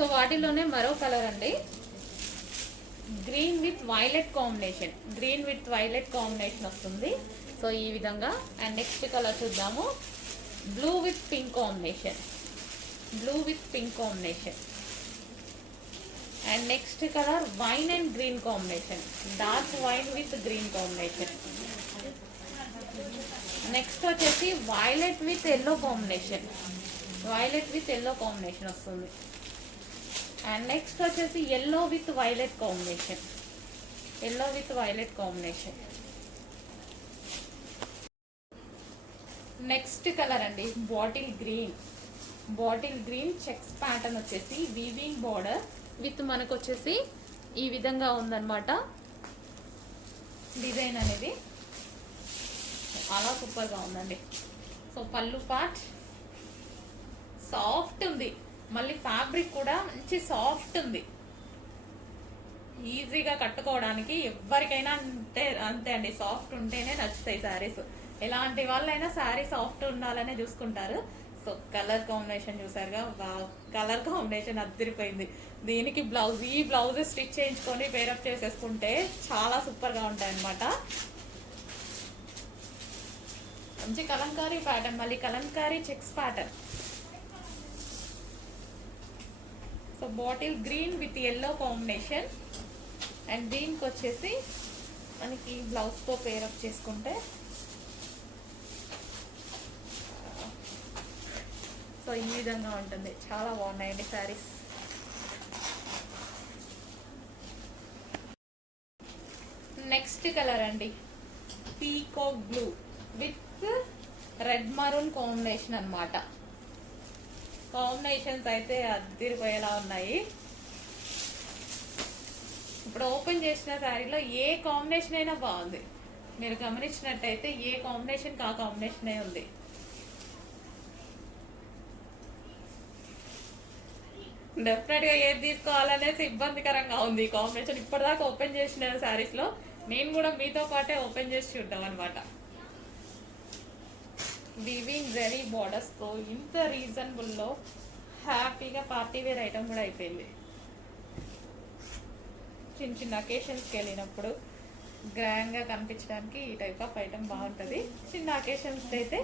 So వాటిలోనే మరో colour అండి, green with violet combination. Green with violet combination వస్తుంది. సో ఈ విధంగా. అండ్ నెక్స్ట్ కలర్ చూద్దాము, blue with pink combination. Blue with pink combination. And next colour wine and green combination, dark wine with green combination. Next వచ్చేసి violet with yellow combination. Violet with yellow combination వస్తుంది. And next వచ్చేసి yellow with violet combination. Yellow with violet combination. Next colour అండి bottle green. Bottle green checks pattern వచ్చేసి weaving border with మనకు వచ్చేసి ఈ విధంగా ఉందన్నమాట డిజైన్ అనేది. చాలా సూపర్గా ఉందండి. సో పళ్ళు పార్ట్ సాఫ్ట్ ఉంది, మళ్ళీ ఫ్యాబ్రిక్ కూడా మంచి సాఫ్ట్ ఉంది. ఈజీగా కట్టుకోవడానికి ఎవరికైనా అంతే అండి, సాఫ్ట్ ఉంటేనే నచ్చుతాయి శారీస్. ఎలాంటి వాళ్ళైనా శారీ సాఫ్ట్ ఉండాలనే చూసుకుంటారు. సో కలర్ కాంబినేషన్ చూసారుగా, కలర్ కాంబినేషన్ అద్దరిపోయింది. దీనికి బ్లౌజ్, ఈ బ్లౌజ్ స్టిచ్ చేయించుకొని పేరప్ చేసేసుకుంటే చాలా సూపర్గా ఉంటాయి అన్నమాట. మంచి కలంకారీ ప్యాటర్న్, మళ్ళీ Kalamkari checks pattern. So bottle green with yellow combination. And దీనికి వచ్చేసి మనకి బ్లౌజ్తో పేరప్ చేసుకుంటే సో ఈ విధంగా ఉంటుంది. చాలా బాగున్నాయండి శారీస్. నెక్స్ట్ కలర్ అండి peacock blue with red maroon combination అన్నమాట. కాంబినేషన్స్ అయితే అద్దరిపోయేలా ఉన్నాయి. ఇప్పుడు ఓపెన్ చేసిన శారీలో ఏ కాంబినేషన్ అయినా బాగుంది. మీరు గమనించినట్టయితే ఏ కాంబినేషన్ ఆ కాంబినేషనే ఉంది. డెఫినెట్గా ఏది తీసుకోవాలనేసి ఇబ్బందికరంగా ఉంది ఈ కాంబినేషన్. ఇప్పటిదాకా ఓపెన్ చేసిన శారీస్లో నేను కూడా మీతో పాటే ఓపెన్ చేసి చూద్దాం అనమాట. వీవింగ్ జరీ బార్డర్స్తో ఇంత రీజనబుల్లో హ్యాపీగా పార్టీ వేర్ ఐటమ్ కూడా అయిపోయింది. చిన్న చిన్న అకేషన్స్కి వెళ్ళినప్పుడు గ్రాండ్గా కనిపించడానికి ఈ టైప్ ఆఫ్ ఐటమ్ బాగుంటుంది. చిన్న అకేషన్స్కి అయితే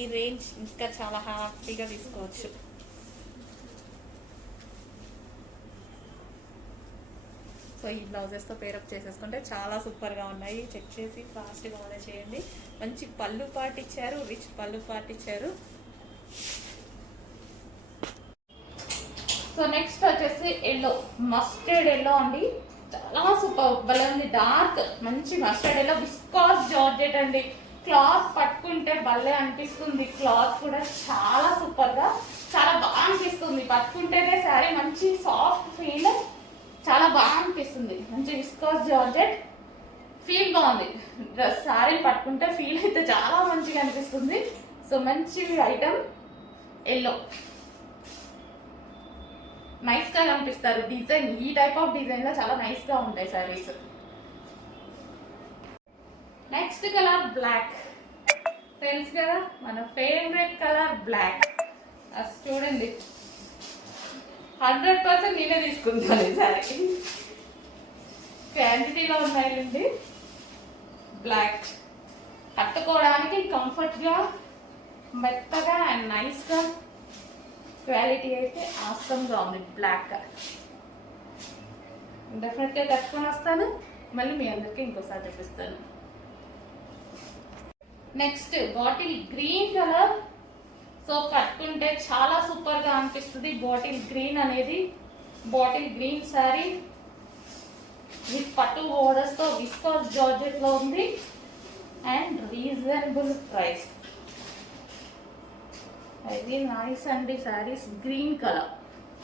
ఈ రేంజ్ ఇంకా చాలా హ్యాపీగా తీసుకోవచ్చు. సో ఈ బ్లౌజెస్తో పేరప్ చేసేసుకుంటే చాలా సూపర్గా ఉన్నాయి. చెక్ చేసి ఫాస్ట్గా ఆర్డర్ చేయండి. మంచి పళ్ళు పార్ట్ ఇచ్చారు, రిచ్ పళ్ళు పార్ట్ ఇచ్చారు. సో నెక్స్ట్ వచ్చేసి ఎల్లో, మస్టర్డ్ ఎల్లో అండి. చాలా సూపర్ భలే ఉంది. డార్క్ మంచి మస్టర్డ్ ఎల్లో, విస్కాస్ జార్జెట్ అండి. క్లాత్ పట్టుకుంటే భలే అనిపిస్తుంది. క్లాత్ కూడా చాలా సూపర్గా, చాలా బాగా అనిపిస్తుంది. పట్టుకుంటేనే శారీ మంచి సాఫ్ట్ ఫీల్, చాలా బాగా అనిపిస్తుంది. మంచి విస్కాస్ జార్జెట్ ఫీల్ బాగుంది. డ్రెస్ శారీ పట్టుకుంటే ఫీల్ అయితే చాలా మంచిగా అనిపిస్తుంది. సో మంచి ఐటమ్ ఎల్లో, నైస్గా కనిపిస్తారు. డిజైన్ ఈ టైప్ ఆఫ్ డిజైన్లో చాలా నైస్గా ఉంటాయి శారీస్. Next colour black. తెలుసు కదా మన ఫేవరెట్ కలర్ బ్లాక్. చూడండి 100% నేనే తీసుకుంటాను ఈ శారీ. క్వాంటిటీలో ఉన్నాయండి. బ్లాక్ కట్టుకోవడానికి కంఫర్ట్గా, మెత్తగా అండ్ నైస్గా, క్వాలిటీ అయితే ఆసమ్గా ఉంది. బ్లాక్ డెఫినెట్గా కట్టుకొని వస్తాను. మళ్ళీ మీ అందరికీ ఇంకోసారి చూపిస్తాను. Next bottle green colour. So కట్టుకుంటే చాలా సూపర్గా అనిపిస్తుంది. బాటిల్ గ్రీన్ అనేది, బాటిల్ గ్రీన్ శారీ విత్ పట్టు బోర్డర్స్తో విస్కాస్ జార్జెట్లో ఉంది అండ్ రీజనబుల్ ప్రైస్. ఇది నైస్ అండి saris. Green colour,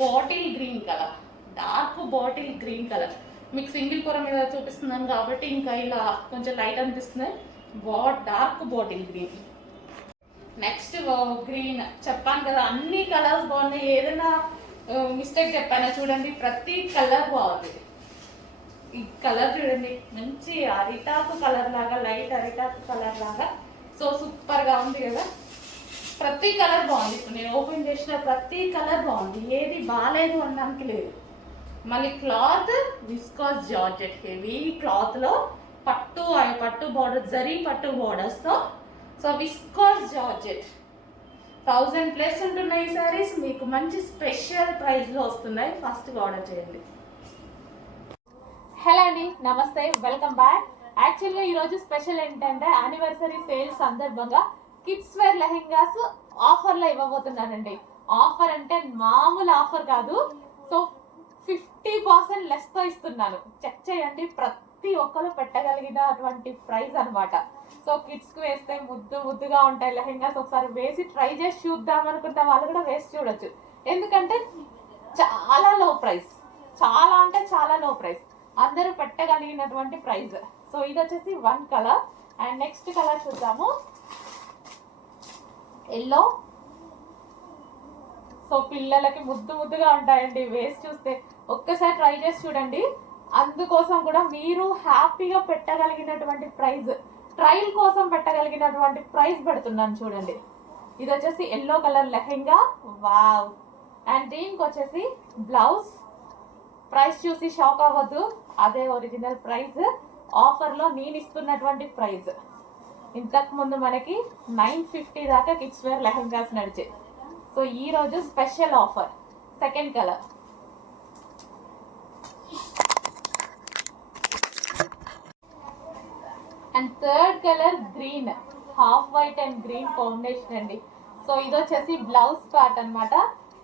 bottle green colour, dark bottle green colour. మీకు సింగిల్ పొర మీద చూపిస్తున్నాను కాబట్టి ఇంకా ఇలా కొంచెం లైట్ అనిపిస్తుంది. Dark bottle green. Next green చెప్పాను కదా, అన్ని కలర్స్ బాగున్నాయి. ఏదైనా మిస్టేక్ చెప్పానా చూడండి, ప్రతి కలర్ బాగుంది. ఈ కలర్ చూడండి, మంచి అరిటాకు కలర్ లాగా, లైట్ అరిటాకు కలర్ లాగా. సో సూపర్గా ఉంది కదా. ప్రతి కలర్ బాగుంది. ఇప్పుడు నేను ఓపెన్ చేసిన ప్రతి కలర్ బాగుంది, ఏది బాగాలేదు అనడానికి లేదు. మళ్ళీ క్లాత్ విస్కాస్ జార్జెట్ హెవీ క్లాత్లో పట్టు బార్డర్ జరీ పట్టు బార్డర్స్తో. సో విస్కాస్ జార్జెట్ 1000+ ఉంటున్నాయి ఈ సారీస్, మీకు మంచి స్పెషల్ ప్రైస్లో వస్తున్నాయి. ఫస్ట్గా ఆర్డర్ చేయండి. హలో అండి, నమస్తే, వెల్కమ్ బ్యాక్. యాక్చువల్గా ఈరోజు స్పెషల్ ఏంటంటే యానివర్సరీ సేల్ సందర్భంగా కిడ్స్ వేర్ లెహెంగాస్ ఆఫర్లో ఇవ్వబోతున్నానండి. ఆఫర్ అంటే మామూలు ఆఫర్ కాదు. సో 50% లెస్తో ఇస్తున్నాను. చెక్ చేయండి, ప్రతి ఒక్కరు పెట్టగలిగినటువంటి ప్రైస్ అనమాట. సో కిడ్స్కి వేస్తే ముద్దుగా ఉంటాయి లెహెంగాస్. ఒకసారి వేసి ట్రై చేసి చూద్దాం అనుకుంటే వాళ్ళు కూడా వేసి చూడొచ్చు. ఎందుకంటే చాలా లో ప్రైస్, చాలా అంటే చాలా లో ప్రైస్, అందరూ పెట్టగలిగినటువంటి ప్రైస్. సో ఇది వచ్చేసి 1 కలర్. అండ్ నెక్స్ట్ కలర్ చూద్దాము, ఎల్లో. సో పిల్లలకి ముద్దుగా ఉంటాయండి, వేసి చూస్తే ఒక్కసారి ట్రై చేసి చూడండి. అందుకోసం కూడా మీరు హ్యాపీగా పెట్టగలిగినటువంటి ప్రైస్, ట్రయల్ కోసం పెట్టగలిగినటువంటి ప్రైస్ పెడుతున్నాను చూడండి. ఇది వచ్చేసి yellow colour lehenga, wow. And దీనికి వచ్చేసి బ్లౌజ్. ప్రైస్ చూసి షాక్ అవ్వద్దు, అదే ఒరిజినల్ ప్రైస్. ఆఫర్లో నేను ఇస్తున్నటువంటి ప్రైస్. ఇంతకు ముందు మనకి 950 దాకా కిడ్స్ వేర్ లెహెంగాస్ నడిచాయి. సో ఈ రోజు special offer. Second colour, and third colour green, half white and green combination అండి. సో ఇది వచ్చేసి బ్లౌజ్ పార్ట్ అనమాట.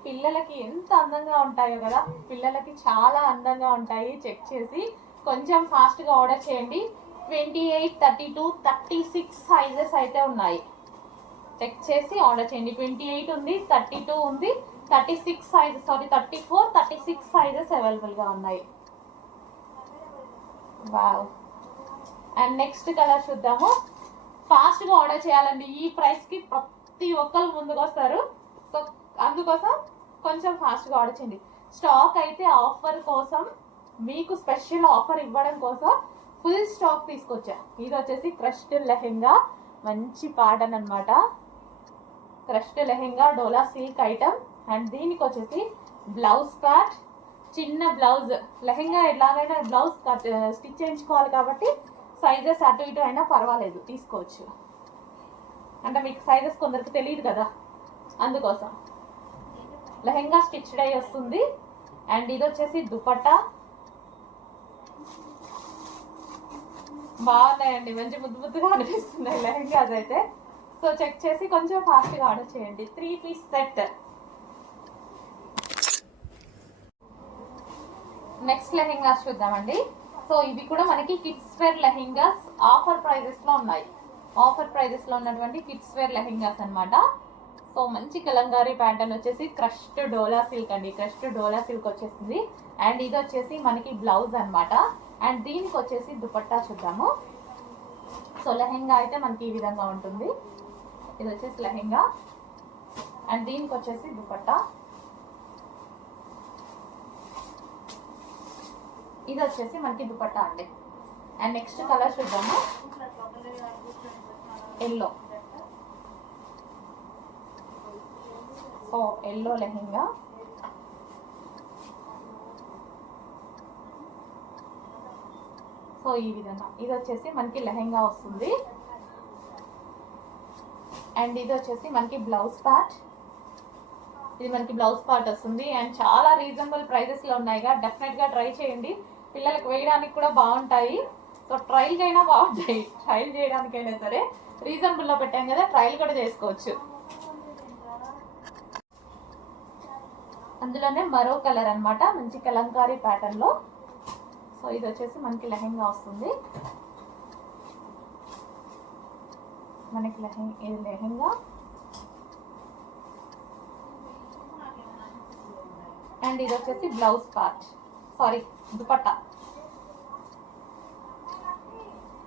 పిల్లలకి ఎంత అందంగా ఉంటాయో కదా, పిల్లలకి చాలా అందంగా ఉంటాయి. చెక్ చేసి కొంచెం ఫాస్ట్గా ఆర్డర్ చేయండి. 28, 32, 36 సైజెస్ అయితే ఉన్నాయి. చెక్ చేసి ఆర్డర్ చేయండి. 28 ఉంది, 32 ఉంది, 36 సైజెస్, 34, 36 సైజెస్ అవైలబుల్గా ఉన్నాయి. వావ్. అండ్ నెక్స్ట్ కలర్ చూద్దాము. ఫాస్ట్గా ఆర్డర్ చేయాలండి, ఈ ప్రైస్కి ప్రతి ఒక్కరు ముందుకు వస్తారు. సో అందుకోసం కొంచెం ఫాస్ట్గా ఆర్డర్ చేయండి. స్టాక్ అయితే ఆఫర్ కోసం, మీకు స్పెషల్ ఆఫర్ ఇవ్వడం కోసం ఫుల్ స్టాక్ తీసుకొచ్చా. ఇది వచ్చేసి క్రష్డ్ లెహెంగా, మంచి ప్యాటర్న్ అనమాట. Crushed lehenga, dola silk item. And దీనికి వచ్చేసి బ్లౌజ్ ప్యాట్, చిన్న బ్లౌజ్. లెహెంగా ఎలాగైనా బ్లౌజ్ స్టిచ్ చేయించుకోవాలి కాబట్టి సైజెస్ అటు ఇటు అయినా పర్వాలేదు, తీసుకోవచ్చు. అంటే మీకు సైజెస్ కొందరికి తెలియదు కదా, అందుకోసం. లెహెంగా స్టిచ్డ్ అయ్యి వస్తుంది. అండ్ ఇది వచ్చేసి దుపట్టా. బాగున్నాయండి, మంచి ముద్దుగా అనిపిస్తున్నాయి లెహెంగాస్ అయితే. సో చెక్ చేసి కొంచెం ఫాస్ట్గా ఆర్డర్ చేయండి. 3 పీస్ సెట్. నెక్స్ట్ లెహెంగాస్ చూద్దామండి. సో ఇవి కూడా మనకి కిడ్స్ వేర్ లెహెంగాస్ ఆఫర్ ప్రైజెస్లో ఉన్నాయి. ఆఫర్ ప్రైజెస్లో ఉన్నటువంటి కిడ్స్ వేర్ లెహెంగాస్ అనమాట. సో మంచి కలంకారీ ప్యాటర్న్ వచ్చేసి క్రష్డ్ డోలా సిల్క్ అండి. క్రష్డ్ డోలా సిల్క్ వచ్చేసింది. అండ్ ఇది వచ్చేసి మనకి బ్లౌజ్ అనమాట. అండ్ దీనికి వచ్చేసి దుపట్టా చూద్దాము. సో లెహెంగా అయితే మనకి ఈ విధంగా ఉంటుంది. ఇది వచ్చేసి లెహెంగా. అండ్ దీనికి వచ్చేసి దుపట్టా. ఇది వచ్చేసి మనకి దుపట్టా అండి. అండ్ నెక్స్ట్ కలర్ చూద్దాము, yellow. So yellow lehenga. So ఈ విధంగా ఇది వచ్చేసి మనకి లెహెంగా వస్తుంది. అండ్ ఇది వచ్చేసి మనకి బ్లౌజ్ పార్ట్. ఇది మనకి బ్లౌజ్ పార్ట్ వస్తుంది. అండ్ చాలా రీజనబుల్ ప్రైజెస్లో ఉన్నాయిగా, డెఫినెట్గా ట్రై చేయండి. పిల్లలకు వేయడానికి కూడా బాగుంటాయి. సో ట్రయల్ అయినా బాగుంటాయి, ట్రయల్ చేయడానికైనా సరే రీజనబుల్లో పెట్టాం కదా, ట్రయల్ కూడా చేసుకోవచ్చు. అందులోనే మరో కలర్ అనమాట, మంచి కలంకారీ ప్యాటర్న్లో. సో ఇది వచ్చేసి మనకి లెహెంగా వస్తుంది. మనకి ఇది లెహెంగా. అండ్ ఇది వచ్చేసి బ్లౌజ్ పార్ట్, సారీ దుపట్టా.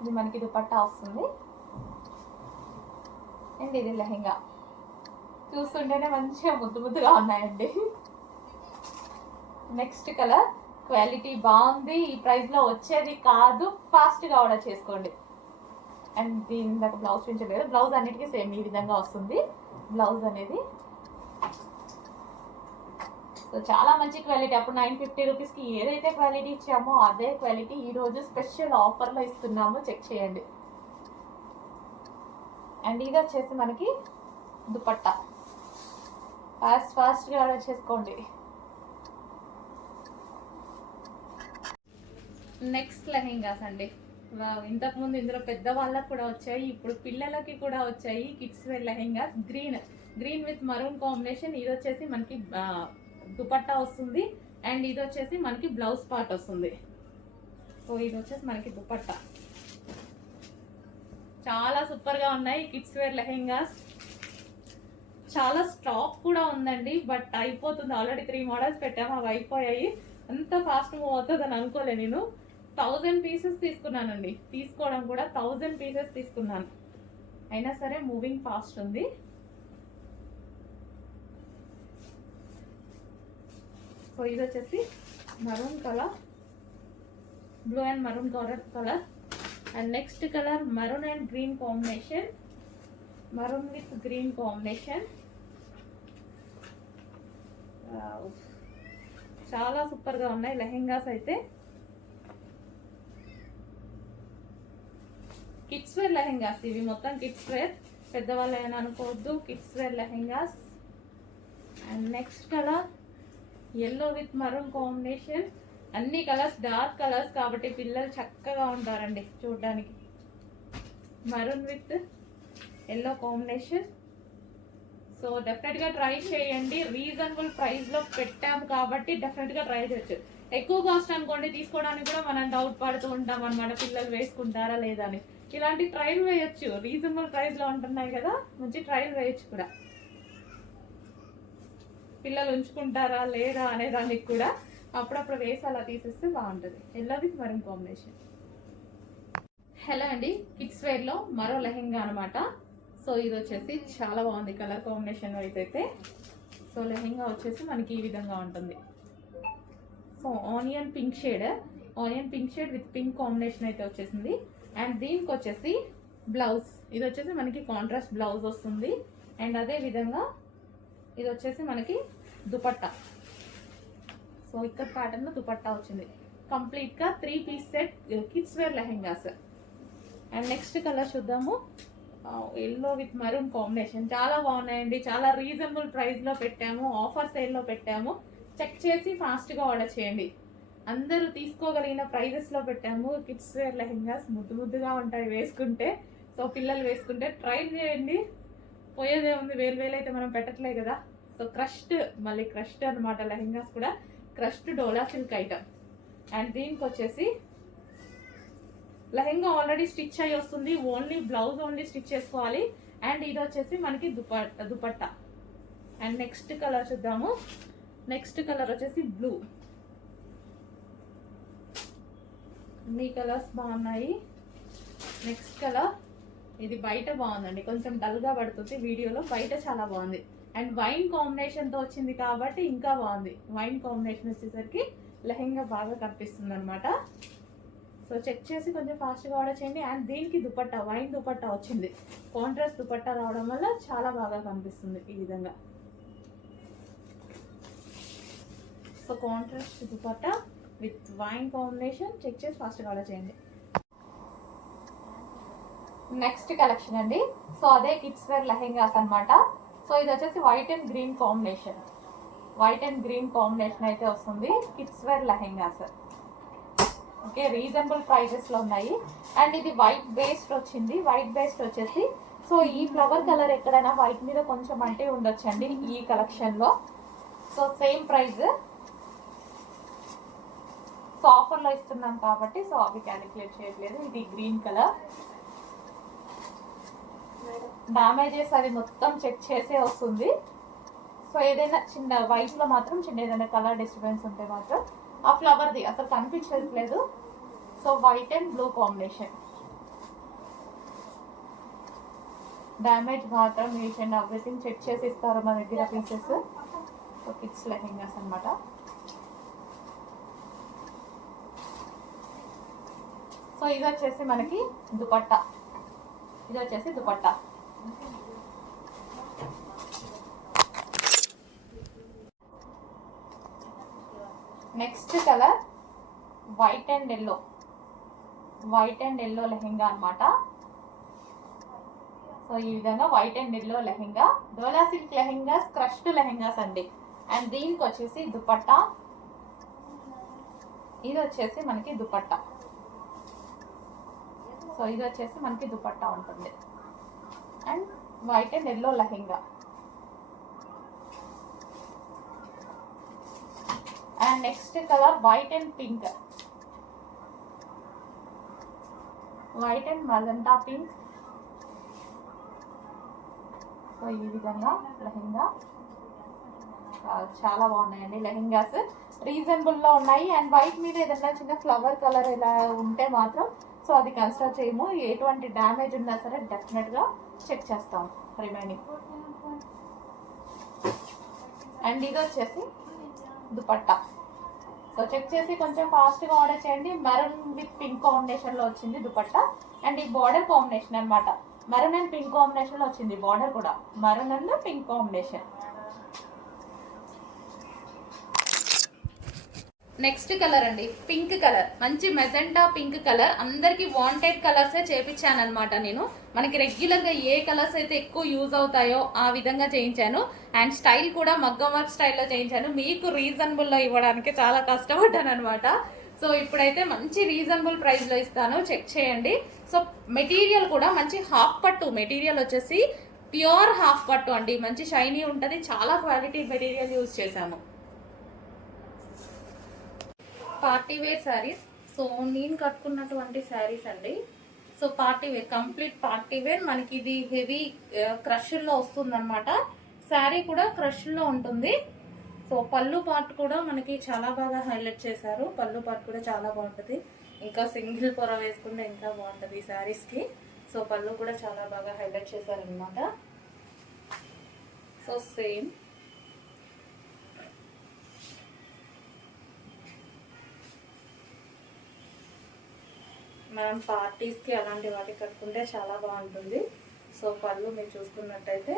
ఇది మనకి దుపట్టా వస్తుంది. అండ్ ఇది లెహెంగా. చూస్తుంటేనే మంచిగా ముద్దుగా ఉన్నాయండి. నెక్స్ట్ కలర్, క్వాలిటీ బాగుంది, ఈ ప్రైస్లో వచ్చేది కాదు, ఫాస్ట్గా ఆర్డర్ చేసుకోండి. అండ్ దీని దాకా బ్లౌజ్ చూపించలేదు, బ్లౌజ్ అన్నిటికీ సేమ్ ఈ విధంగా వస్తుంది. బ్లౌజ్ అనేది. సో చాలా మంచి క్వాలిటీ. అప్పుడు 950 రూపీస్కి ఏదైతే క్వాలిటీ ఇచ్చామో అదే క్వాలిటీ ఈరోజు స్పెషల్ ఆఫర్లో ఇస్తున్నాము, చెక్ చేయండి. అండ్ ఇది వచ్చేసి మనకి దుపట్టా. ఫాస్ట్గా ఆర్డర్ చేసుకోండి. నెక్స్ట్ లెహెంగాస్ అండి. ఇంతకుముందు ఇందులో పెద్దవాళ్ళకి కూడా వచ్చాయి, ఇప్పుడు పిల్లలకి కూడా వచ్చాయి. Kids wear lehengas. Green with maroon combination. ఇది వచ్చేసి మనకి దుపట్టా వస్తుంది అండ్ ఇది వచ్చేసి మనకి బ్లౌజ్ పార్ట్ వస్తుంది. సో ఇది వచ్చేసి మనకి దుపట్టా. చాలా సూపర్గా ఉన్నాయి కిడ్స్ వేర్ లెహెంగాస్. చాలా స్టాక్ కూడా ఉందండి, బట్ అయిపోతుంది. ఆల్రెడీ 3 మోడల్స్ పెట్టాము, అవి అయిపోయాయి. అంత ఫాస్ట్ మూవ్ అవుతుంది అని అనుకోలే. నేను 1000 పీసెస్ తీసుకున్నానండి. తీసుకోవడం కూడా 1000 పీసెస్ తీసుకున్నాను, అయినా సరే మూవింగ్ ఫాస్ట్ ఉంది. సో ఇది వచ్చేసి maroon colour, blue and maroon colour. And next colour maroon and green combination, maroon with green combination. చాలా సూపర్గా ఉన్నాయి లెహెంగాస్ అయితే. కిడ్స్ వేర్ లెహెంగాస్ ఇవి మొత్తం. కిడ్స్ వేర్, పెద్దవాళ్ళు ఏమైనా అనుకోవద్దు, kids wear lehengas. And next colour yellow with maroon combination. అన్ని కలర్స్ డార్క్ కలర్స్ కాబట్టి పిల్లలు చక్కగా ఉంటారండి చూడడానికి. Maroon with yellow combination. So డెఫినెట్గా ట్రై చేయండి. రీజనబుల్ ప్రైస్లో పెట్టాము కాబట్టి డెఫినెట్గా ట్రై చేయొచ్చు. ఎక్కువ కాస్ట్ అనుకోండి తీసుకోవడానికి కూడా మనం డౌట్ పడుతూ ఉంటాం అనమాట, పిల్లలు వేసుకుంటారా లేదా అని. ఇలాంటి ట్రైల్ వేయచ్చు, రీజనబుల్ ప్రైస్లో ఉంటున్నాయి కదా, మంచి ట్రైల్ వేయచ్చు కూడా. పిల్లలు ఉంచుకుంటారా లేదా అనే దానికి కూడా అప్పుడప్పుడు వేసి అలా తీసేస్తే బాగుంటుంది. Yellow with maroon combination. Hello అండి, కిడ్స్ వేర్లో మరో లెహెంగా అనమాట. సో ఇది వచ్చేసి చాలా బాగుంది కలర్ కాంబినేషన్ వైజ్ అయితే. సో లెహెంగా వచ్చేసి మనకి ఈ విధంగా ఉంటుంది. So onion pink shade with pink combination అయితే వచ్చేసింది. అండ్ దీనికి వచ్చేసి బ్లౌజ్, ఇది వచ్చేసి మనకి కాంట్రాస్ట్ బ్లౌజ్ వస్తుంది. అండ్ అదే విధంగా ఇది వచ్చేసి మనకి దుపట్టా. సో ఇక్కడ ప్యాటర్న్ దుపట్టా వచ్చింది. కంప్లీట్గా 3 piece set kids wear lehengas. And next colour చూద్దాము. Yellow with maroon combination. చాలా బాగున్నాయండి, చాలా రీజనబుల్ ప్రైస్లో పెట్టాము, ఆఫర్ సేల్లో పెట్టాము. చెక్ చేసి ఫాస్ట్గా ఆర్డర్ చేయండి. అందరూ తీసుకోగలిగిన ప్రైజెస్లో పెట్టాము. కిడ్స్ వేర్ లెహెంగాస్ ముద్దుగా ఉంటాయి వేసుకుంటే. సో పిల్లలు వేసుకుంటే ట్రై చేయండి. పోయేదే ఉంది, వేలు అయితే మనం పెట్టట్లే కదా. సో క్రష్డ్ అనమాట లెహెంగాస్ కూడా. Crushed dola silk item. And దీనికి వచ్చేసి లెహెంగా ఆల్రెడీ స్టిచ్ అయ్యి వస్తుంది, ఓన్లీ బ్లౌజ్ ఓన్లీ స్టిచ్ చేసుకోవాలి. అండ్ ఇది వచ్చేసి మనకి దుపట్టా. అండ్ నెక్స్ట్ కలర్ చూద్దాము. నెక్స్ట్ కలర్ వచ్చేసి బ్లూ. అన్ని కలర్స్ బాగున్నాయి. నెక్స్ట్ కలర్ ఇది బయట బాగుందండి, కొంచెం డల్గా పడుతుంది వీడియోలో, బయట చాలా బాగుంది. అండ్ వైన్ కాంబినేషన్తో వచ్చింది కాబట్టి ఇంకా బాగుంది. వైన్ కాంబినేషన్ వచ్చేసరికి లెహెంగా బాగా కనిపిస్తుంది అనమాట. సో చెక్ చేసి కొంచెం ఫాస్ట్గా ఆర్డర్ చేయండి. అండ్ దీనికి దుపట్టా, వైన్ దుపట్టా వచ్చింది. కాంట్రాస్ట్ దుపట్టా రావడం వల్ల చాలా బాగా కనిపిస్తుంది ఈ విధంగా. So contrast dupatta with wine combination. Check చేసి ఫాస్ట్గా ఆర్డర్ చేయండి. నెక్స్ట్ కలెక్షన్ అండి. సో అదే కిడ్స్ వేర్ లెహెంగాస్ అనమాట. సో ఇది వచ్చేసి వైట్ అండ్ గ్రీన్ కాంబినేషన్ అయితే వస్తుంది. Kids wear lehengas. Okay, reasonable ప్రైజెస్లో ఉన్నాయి. అండ్ ఇది వైట్ బేస్డ్ వచ్చింది. వైట్ బేస్డ్ వచ్చేసి సో ఈ ఫ్లవర్ కలర్ ఎక్కడైనా వైట్ మీద కొంచెం అంటే ఉండొచ్చండి ఈ కలెక్షన్లో. So same price. సో ఆఫర్లో ఇస్తున్నాం కాబట్టి సో అవి క్యాలిక్యులేట్ చేయట్లేదు. ఇది గ్రీన్ కలర్. డామేజెస్ అది మొత్తం చెక్ చేసే వస్తుంది. సో ఏదైనా చిన్న వైట్లో మాత్రం చిన్న ఏదైనా కలర్ డిస్టర్బెన్స్ ఉంటే మాత్రం ఆ ఫ్లవర్ది అసలు కనిపించట్లేదు. So white and blue combination. Damage మాత్రం ఈచ్ అండ్ ఎవ్రీథింగ్ చెక్ చేసి ఇస్తారు మా దగ్గర పీసెస్. సో కిడ్స్ లెహెంగాస్ అనమాట. సో ఇది వచ్చేసి మనకి dupatta. Next colour white and yellow lehenga అనమాట. సో ఈ విధంగా white and yellow lehenga, dola silk lehengas, crushed lehengas అండి. అండ్ దీనికి వచ్చేసి దుపట్టా, ఇది వచ్చేసి మనకి దుపట్టా. సో ఇది వచ్చేసి మనకి దుపట్టా ఉంటుంది. And white and yellow lehenga. And next colour white and pink, white and magenta pink. So ఈ విధంగా లెహెంగా చాలా బాగున్నాయండి లెహెంగాస్, రీజనబుల్లో ఉన్నాయి. అండ్ వైట్ మీద ఏదైనా చిన్న ఫ్లవర్ కలర్ ఇలా ఉంటే మాత్రం సో అది కన్సిడర్ చేయము, ఎటువంటి డ్యామేజ్ ఉన్నా సరే డెఫినెట్గా చెక్ చేస్తాం రిమైనింగ్. అండ్ ఇది వచ్చేసి దుపట్టా. సో చెక్ చేసి కొంచెం ఫాస్ట్గా ఆర్డర్ చేయండి. మెరూన్ విత్ పింక్ కాంబినేషన్లో వచ్చింది దుపట్టా. అండ్ ఈ బార్డర్ కాంబినేషన్ అనమాట, మెరూన్ అండ్ పింక్ కాంబినేషన్లో వచ్చింది బార్డర్ కూడా, maroon and pink combination. Next colour అండి పింక్ కలర్, మంచి మెజెంటా పింక్ కలర్. అందరికి వాంటెడ్ కలర్సే చేపించాను అనమాట నేను. మనకి రెగ్యులర్గా ఏ కలర్స్ అయితే ఎక్కువ యూజ్ అవుతాయో ఆ విధంగా చేయించాను. అండ్ స్టైల్ కూడా మగ్గం వర్క్ స్టైల్లో చేయించాను. మీకు రీజనబుల్లో ఇవ్వడానికి చాలా కష్టపడ్డాను అనమాట. సో ఇప్పుడైతే మంచి రీజనబుల్ ప్రైస్లో ఇస్తాను, చెక్ చేయండి. సో మెటీరియల్ కూడా మంచి హాఫ్ పట్టు మెటీరియల్ వచ్చేసి ప్యూర్ హాఫ్ పట్టు అండి, మంచి షైనీ ఉంటుంది, చాలా క్వాలిటీ మెటీరియల్ యూజ్ చేశాము. Party wear saris. సో నేను కట్టుకున్నటువంటి శారీస్ అండి. So party wear, complete party wear. మనకి ఇది హెవీ క్రష్లో వస్తుందన్నమాట. శారీ కూడా క్రష్లో ఉంటుంది. సో పళ్ళు పార్ట్ కూడా మనకి చాలా బాగా హైలైట్ చేశారు. పళ్ళు పార్ట్ కూడా చాలా బాగుంటుంది. ఇంకా సింగిల్ పొర వేసుకుంటే ఇంకా బాగుంటుంది ఈ శారీస్కి. సో పళ్ళు కూడా చాలా బాగా హైలైట్ చేశారనమాట. సో సేమ్ మనం పార్టీస్కి అలాంటి వాటికి కట్టుకుంటే చాలా బాగుంటుంది. సో పళ్ళు మీరు చూసుకున్నట్టయితే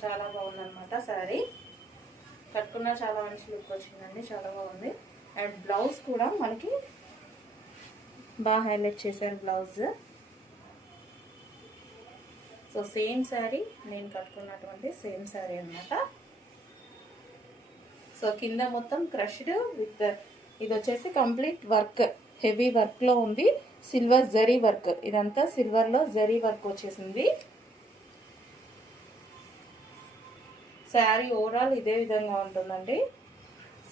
చాలా బాగుందన్నమాట శారీ. కట్టుకున్న చాలా మంచి లుక్ వచ్చిందండి, చాలా బాగుంది. అండ్ బ్లౌజ్ కూడా మనకి బాగా హైలైట్ చేశారు బ్లౌజ్. సో సేమ్ శారీ, నేను కట్టుకున్నటువంటి సేమ్ శారీ అన్నమాట. సో కింద మొత్తం క్రష్డ్ విత్ ఇది వచ్చేసి కంప్లీట్ వర్క్, హెవీ వర్క్లో ఉంది. సిల్వర్ జరీ వర్క్, ఇదంతా సిల్వర్లో జరీ వర్క్ వచ్చేసింది. శారీ ఓవరాల్ ఇదే విధంగా ఉంటుందండి.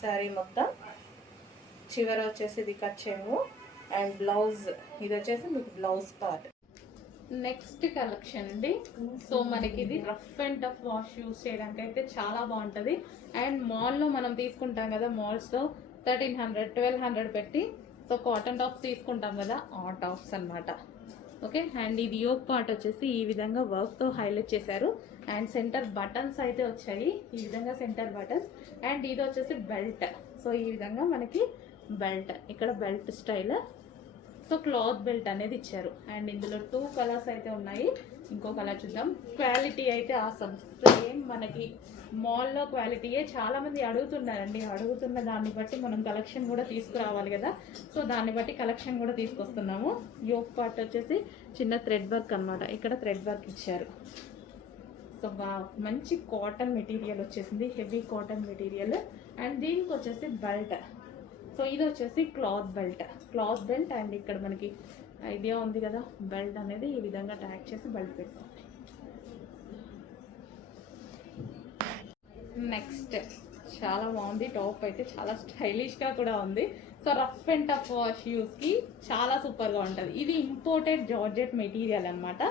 శారీ మొత్తం చివర వచ్చేసి ఇది కట్ చెంగు. అండ్ బ్లౌజ్ ఇది వచ్చేసి మీకు బ్లౌజ్ పార్ట్. నెక్స్ట్ కలెక్షన్ అండి. సో మనకి ఇది rough and tough wash use చేయడానికి అయితే చాలా బాగుంటుంది. అండ్ మాల్లో మనం తీసుకుంటాం కదా, మాల్స్లో 1300 1200 పెట్టి సో కాటన్ టాప్స్ తీసుకుంటాం కదా, ఆ టాప్స్ అనమాట. ఓకే. అండ్ ఇది యోక్ పార్ట్ వచ్చేసి ఈ విధంగా వర్క్తో హైలైట్ చేశారు. అండ్ సెంటర్ బటన్స్ అయితే వచ్చాయి, ఈ విధంగా సెంటర్ బటన్స్. అండ్ ఇది వచ్చేసి బెల్ట్. సో ఈ విధంగా మనకి బెల్ట్, ఇక్కడ belt style. So cloth belt అనేది ఇచ్చారు. అండ్ ఇందులో 2 కలర్స్ అయితే ఉన్నాయి. ఇంకో కలర్ చూద్దాం. క్వాలిటీ అయితే ఆసమ్, సేమ్ మనకి మాల్లో క్వాలిటీయే. చాలామంది అడుగుతున్నారండి, అడుగుతున్న దాన్ని బట్టి మనం కలెక్షన్ కూడా తీసుకురావాలి కదా. సో దాన్ని బట్టి కలెక్షన్ కూడా తీసుకొస్తున్నాము. యోక్ పార్ట్ వచ్చేసి చిన్న థ్రెడ్ వర్క్ అనమాట, ఇక్కడ థ్రెడ్ వర్క్ ఇచ్చారు. సో మంచి కాటన్ మెటీరియల్ వచ్చేసింది, హెవీ కాటన్ మెటీరియల్. అండ్ దీనికి వచ్చేసి బెల్ట్. సో ఇది వచ్చేసి క్లాత్ బెల్ట్. అండ్ ఇక్కడ మనకి ఐడియా ఉంది కదా, బెల్ట్ అనేది ఈ విధంగా ట్యాగ్ చేసి బెల్ట్ పెడతాం. నెక్స్ట్ చాలా బాగుంది టాప్, అయితే చాలా స్టైలిష్గా కూడా ఉంది. So rough and tough wash యూస్కి చాలా సూపర్గా ఉంటుంది. ఇది ఇంపోర్టెడ్ జార్జెట్ మెటీరియల్ అనమాట.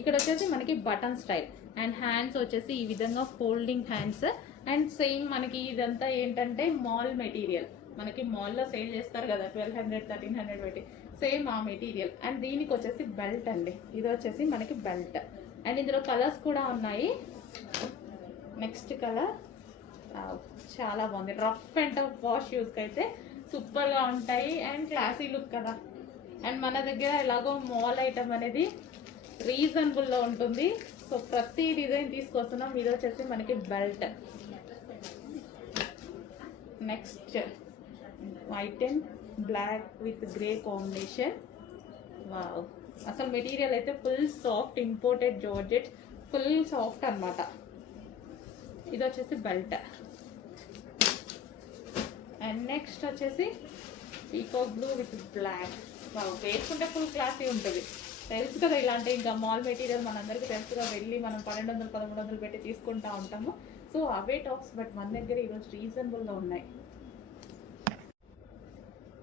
ఇక్కడ వచ్చేసి మనకి బటన్ స్టైల్. అండ్ హ్యాండ్స్ వచ్చేసి ఈ విధంగా ఫోల్డింగ్ హ్యాండ్స్. అండ్ సేమ్ మనకి ఇదంతా ఏంటంటే మాల్ మెటీరియల్, మనకి మాల్లో సేల్ చేస్తారు కదా 1200 1300 పెట్టి, సేమ్ ఆ మెటీరియల్. అండ్ దీనికి వచ్చేసి బెల్ట్ అండి, ఇది వచ్చేసి మనకి బెల్ట్. అండ్ ఇందులో కలర్స్ కూడా ఉన్నాయి. నెక్స్ట్ కలర్ చాలా బాగుంది. రఫ్ అండ్ టఫ్ వాష్ యూస్కి అయితే సూపర్గా ఉంటాయి. అండ్ క్లాసీ లుక్ కదా. అండ్ మన దగ్గర ఎలాగో మాల్ ఐటమ్ అనేది రీజనబుల్లో ఉంటుంది. సో సో ప్రతి డిజైన్ తీసుకొస్తున్నాం. ఇది వచ్చేసి మనకి belt. Next white and black with grey combination. Wow, అసలు మెటీరియల్ అయితే full soft, imported georgette, full soft అన్నమాట. ఇది వచ్చేసి బెల్ట్. అండ్ నెక్స్ట్ వచ్చేసి పీకాక్ బ్లూ విత్ బ్లాక్. వేసుకుంటే ఫుల్ క్లాసీ ఉంటుంది. తెలుసు కదా, ఇలాంటి ఇంకా మాల్ మెటీరియల్ మనందరికీ తెలుసుగా, వెళ్ళి మనం 1200 1300 పెట్టి తీసుకుంటా ఉంటాము. సో అవే టాప్స్, బట్ మన దగ్గర ఈరోజు రీజనబుల్గా ఉన్నాయి.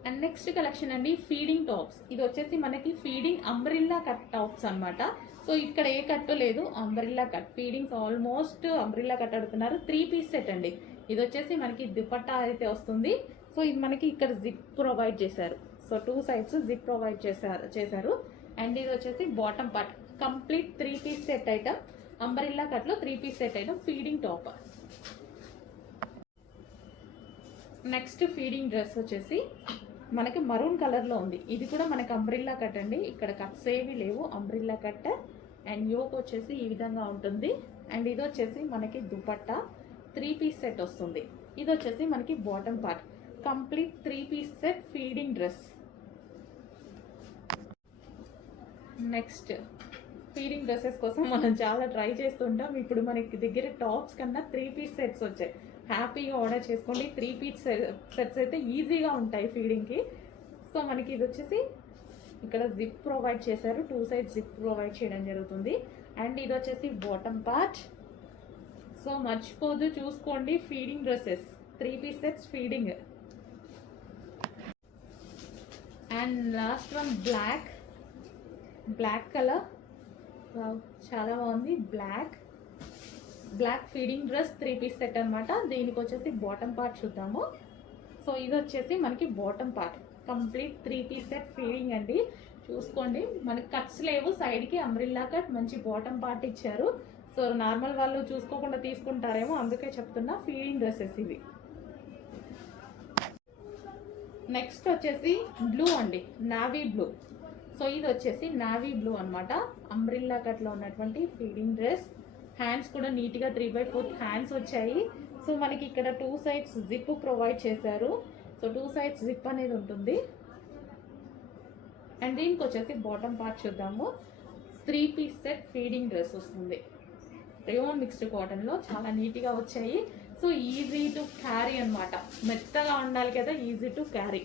అండ్ నెక్స్ట్ కలెక్షన్ అండి, ఫీడింగ్ టాప్స్. ఇది వచ్చేసి మనకి ఫీడింగ్ అంబ్రిల్లా కట్ టాప్స్ అనమాట. సో ఇక్కడ ఏ కట్టు లేదు, umbrella cut. Feedings almost umbrella cut అడుగుతున్నారు. 3 పీస్ సెట్ అండి. ఇది వచ్చేసి మనకి దుపట్టా అయితే వస్తుంది. సో ఇది మనకి ఇక్కడ జిప్ ప్రొవైడ్ చేశారు. సో 2 సైడ్స్ జిప్ ప్రొవైడ్ చేశారు. అండ్ ఇది వచ్చేసి bottom part. Complete 3 piece set item. Umbrella కట్లో 3 piece set item, feeding top. Next feeding dress వచ్చేసి మనకి మరూన్ కలర్లో ఉంది. ఇది కూడా మనకి అంబ్రిల్లా కట్ అండి. ఇక్కడ కట్స్ ఏవి లేవు, అంబ్రిల్లా కట్. అండ్ యోక్ వచ్చేసి ఈ విధంగా ఉంటుంది. అండ్ ఇది వచ్చేసి మనకి దుపట్టా 3 పీస్ సెట్ వస్తుంది. ఇది వచ్చేసి మనకి bottom part. Complete 3 piece set feeding dress. Next feeding dresses కోసం మనం చాలా ట్రై చేస్తుంటాం. ఇప్పుడు మనకి దగ్గర టాప్స్ కన్నా 3 పీస్ సెట్స్ వచ్చాయి. హ్యాపీగా ఆర్డర్ చేసుకోండి. 3 పీస్ సెట్స్ అయితే ఈజీగా ఉంటాయి ఫీడింగ్కి. సో మనకి ఇది వచ్చేసి ఇక్కడ జిప్ ప్రొవైడ్ చేశారు. 2 సైడ్స్ జిప్ ప్రొవైడ్ చేయడం జరుగుతుంది. అండ్ ఇది వచ్చేసి బాటమ్ పార్ట్. సో మర్చిపోదు, చూసుకోండి. Feeding dresses 3 piece sets feeding. And last one black colour. చాలా బాగుంది. Black feeding dress 3 piece set అనమాట. దీనికి వచ్చేసి బాటమ్ పార్ట్ చూద్దాము. సో ఇది వచ్చేసి మనకి bottom part. Complete 3 piece set feeding అండి. చూసుకోండి, మనకి కట్స్ లేవు. సైడ్కి అంబ్రిల్లా కట్, మంచి బాటమ్ పార్ట్ ఇచ్చారు. సో నార్మల్ వాళ్ళు చూసుకోకుండా తీసుకుంటారేమో, అందుకే చెప్తున్నా. ఫీడింగ్ డ్రెస్సెస్ ఇవి. నెక్స్ట్ వచ్చేసి బ్లూ అండి, నావీ బ్లూ. సో ఇది వచ్చేసి నావీ బ్లూ అనమాట. అంబ్రిల్లా కట్లో ఉన్నటువంటి ఫీడింగ్ డ్రెస్. హ్యాండ్స్ కూడా నీట్గా 3/4 హ్యాండ్స్ వచ్చాయి. సో మనకి ఇక్కడ 2 సైడ్స్ జిప్ ప్రొవైడ్ చేశారు. సో 2 సైడ్స్ జిప్ అనేది ఉంటుంది. అండ్ దీనికి వచ్చేసి బాటమ్ పార్ట్ చూద్దాము. 3 పీస్ సెట్ ఫీడింగ్ డ్రెస్ వస్తుంది. రేయాన్ మిక్స్డ్ కాటన్లో చాలా నీట్గా వచ్చాయి. సో ఈజీ టు క్యారీ అనమాట. మెత్తగా ఉండాలి కదా, ఈజీ టు క్యారీ.